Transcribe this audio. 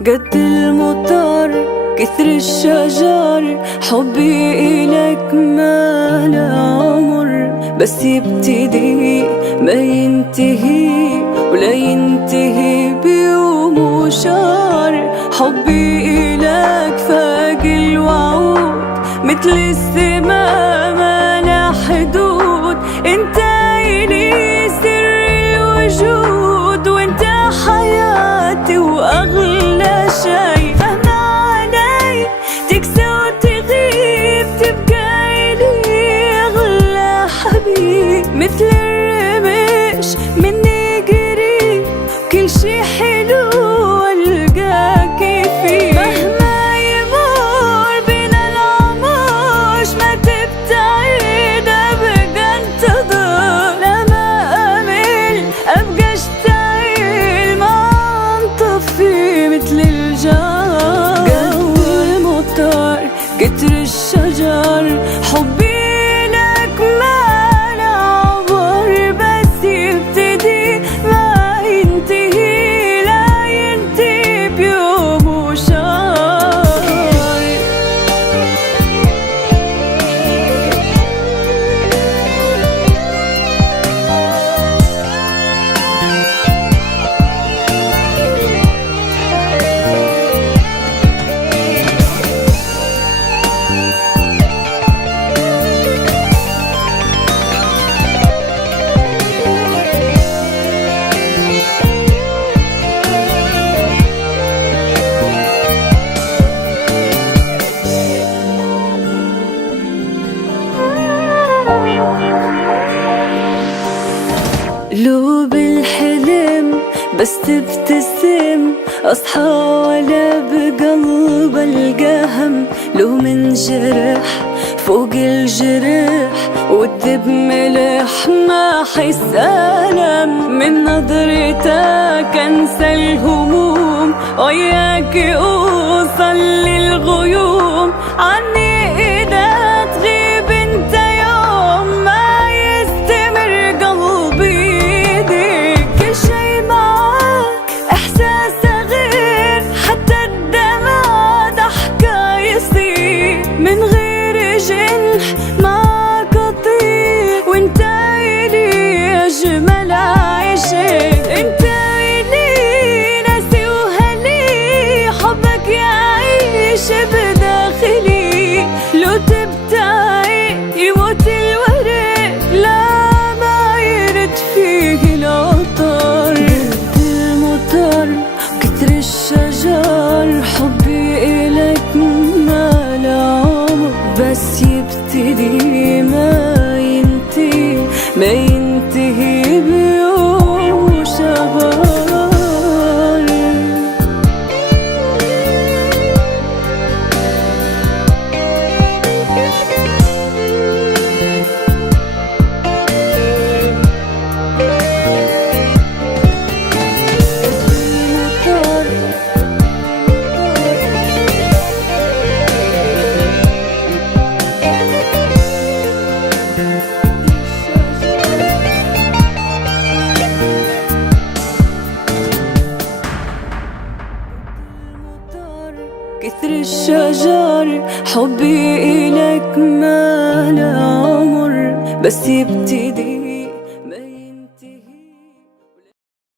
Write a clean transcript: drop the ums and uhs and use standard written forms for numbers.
قد المطر كثر الشجر، حبي إلك ما لا عمر، بس يبتدي ما ينتهي ولا ينتهي بيوم وشهر. حبي إلك فاق الوعود، مثل السما ما لا حدود. انت إلي سر الوجود، وانت حياتي وأغلى شي. مهما علي تكسى وتغيب، تبقى إلي أغلى حبيب. مثل الرمش مني قريب، كل شي حلو ألقاكي فيه. مهما يمر بينا العمر، ما تبتعد أبقى انتظر. لما أمل أبقى اشتعل، ما انطفي مثل الجار. قد المطر كتر الشجر، حبي لك ما لا عمر، بس يبتدي ما ينتهي، لا ينتهي بيوم وشهر. لو بالحلم بس تبتسم، أصحى ولا بقلب القهم. لو من جرح فوق الجرح، والذب ملح ما حس ألم. من نظرتك أنسى الهموم، وياك أوصل للغيوم. عني إذا تغيب انت يوم، ما يستمر قلبي يديك. كل شي معاك إحساسه غير، حتى الدمع ضحكة يصير. من غير جنح معاك أطير، وانت إلي أجمل عيشك. انت إلي ناسي وهلي، حبك يعيش بداخلي. لو تبتعي يموت الورق، لا ما يرد فيه العطر. قد المطر كتر الشجر، حبي إلك ما لا عمر، بس يبتدي ما ينتهي، ما ينتهي بيوم وشهر. كثر الشجر، حبي إلك ما لا عمر، بس يبتدي